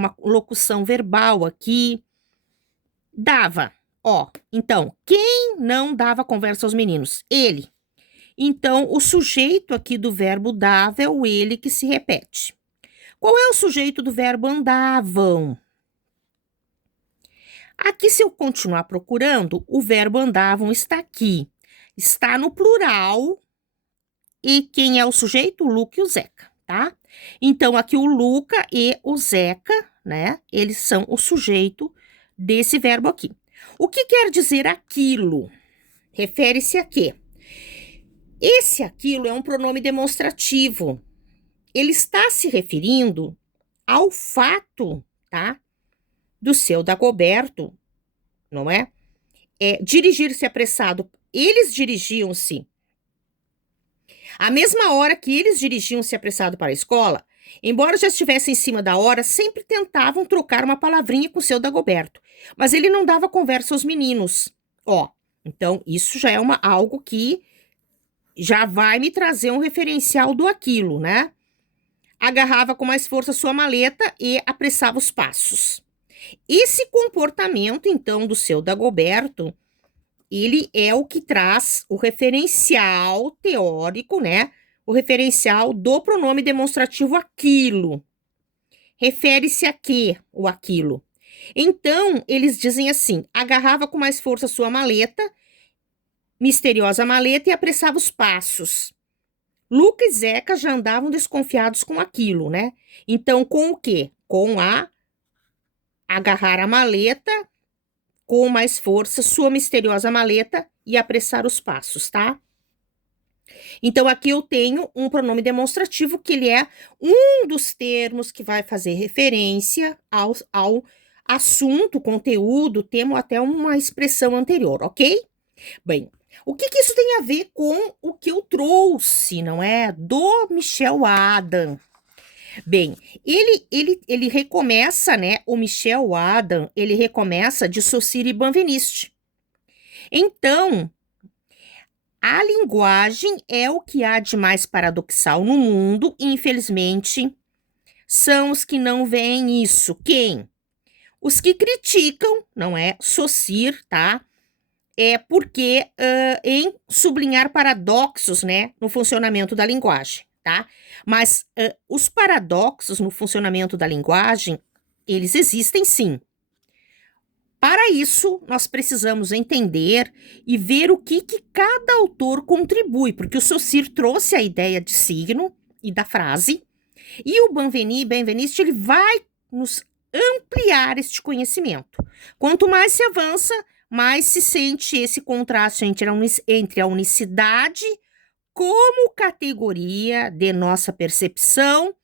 uma locução verbal aqui. Dava. Ó, então, quem não dava conversa aos meninos? Ele. Então, o sujeito aqui do verbo dava é o ele que se repete. Qual é o sujeito do verbo andavam? Aqui, se eu continuar procurando, o verbo andavam está aqui. Está no plural. E quem é o sujeito? O Luca e o Zeca, tá? Então, aqui o Luca e o Zeca, né? Eles são o sujeito desse verbo aqui. O que quer dizer aquilo? Refere-se a quê? Esse aquilo é um pronome demonstrativo. Ele está se referindo ao fato, tá? Do seu Dagoberto, não é? Dirigir-se apressado. Eles dirigiam-se. À mesma hora que eles dirigiam-se apressado para a escola, embora já estivessem em cima da hora, sempre tentavam trocar uma palavrinha com o seu Dagoberto. Mas ele não dava conversa aos meninos. Ó, então isso já é algo que já vai me trazer um referencial do aquilo, né? Agarrava com mais força sua maleta e apressava os passos. Esse comportamento, então, do seu Dagoberto, ele é o que traz o referencial teórico, né? O referencial do pronome demonstrativo aquilo. Refere-se a quê, o aquilo? Então, eles dizem assim, agarrava com mais força sua maleta, misteriosa maleta, e apressava os passos. Luca e Zeca já andavam desconfiados com aquilo, né? Então, com o quê? Com agarrar a maleta com mais força, sua misteriosa maleta e apressar os passos, tá? Então, aqui eu tenho um pronome demonstrativo que ele é um dos termos que vai fazer referência ao assunto, conteúdo, tema ou até uma expressão anterior, ok? Bem, o que isso tem a ver com o que eu trouxe, não é? Do Michel Adam. Bem, ele recomeça, né? O Michel Adam, ele recomeça de Saussure e Benveniste. Então, a linguagem é o que há de mais paradoxal no mundo, e infelizmente são os que não veem isso. Quem? Os que criticam, não é? Saussure, tá? Porque em sublinhar paradoxos, né, no funcionamento da linguagem, tá? Mas os paradoxos no funcionamento da linguagem, eles existem sim. Para isso, nós precisamos entender e ver o que cada autor contribui, porque o Saussure trouxe a ideia de signo e da frase, e o Benveniste, ele vai nos ampliar este conhecimento. Quanto mais se avança, mais se sente esse contraste entre a unicidade como categoria de nossa percepção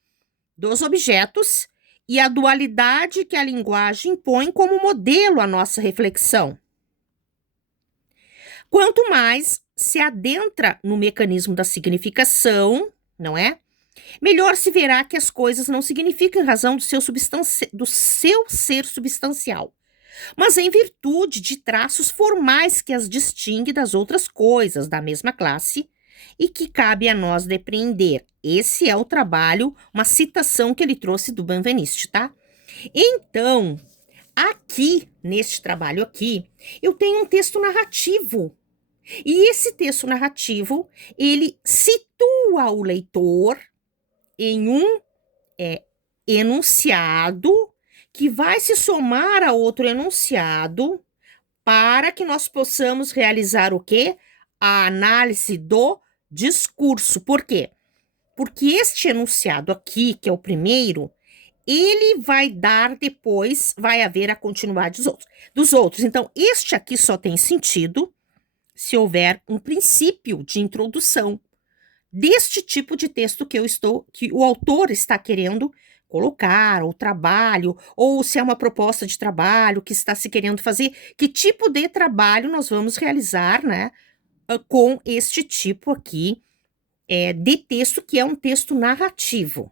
dos objetos e a dualidade que a linguagem põe como modelo à nossa reflexão. Quanto mais se adentra no mecanismo da significação, não é? Melhor se verá que as coisas não significam em razão do seu ser substancial, mas em virtude de traços formais que as distingue das outras coisas da mesma classe e que cabe a nós depreender. Esse é o trabalho, uma citação que ele trouxe do Benveniste, tá? Então, aqui, neste trabalho aqui, eu tenho um texto narrativo. E esse texto narrativo, ele situa o leitor em um enunciado que vai se somar a outro enunciado para que nós possamos realizar o quê? A análise do discurso. Por quê? Porque este enunciado aqui, que é o primeiro, ele vai dar depois, vai haver a continuidade dos outros. Então, este aqui só tem sentido se houver um princípio de introdução deste tipo de texto que o autor está querendo colocar, ou trabalho, ou se é uma proposta de trabalho que está se querendo fazer, que tipo de trabalho nós vamos realizar, né, com este tipo aqui de texto, que é um texto narrativo.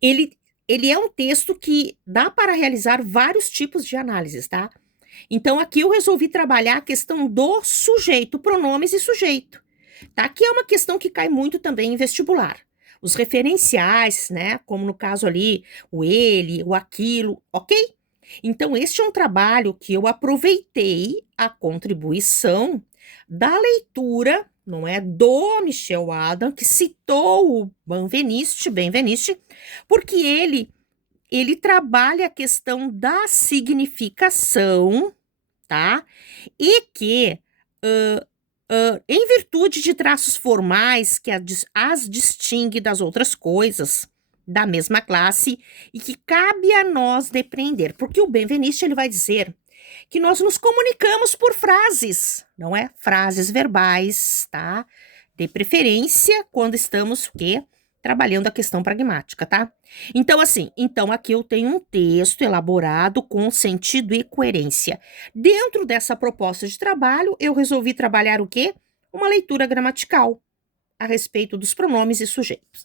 Ele é um texto que dá para realizar vários tipos de análises, tá? Então, aqui eu resolvi trabalhar a questão do sujeito, pronomes e sujeito, tá? Que é uma questão que cai muito também em vestibular. os referenciais, né? Como no caso ali, o ele, o aquilo, ok? Então, este é um trabalho que eu aproveitei a contribuição da leitura, não é, do Michel Adam, que citou o Benveniste, porque ele trabalha a questão da significação, tá? E que, em virtude de traços formais que as distingue das outras coisas da mesma classe e que cabe a nós depreender, porque o Benveniste ele vai dizer que nós nos comunicamos por frases, não é? Frases verbais, tá? De preferência quando estamos o quê? Trabalhando a questão pragmática, tá? Então, assim, então aqui eu tenho um texto elaborado com sentido e coerência. Dentro dessa proposta de trabalho, eu resolvi trabalhar o quê? Uma leitura gramatical a respeito dos pronomes e sujeitos.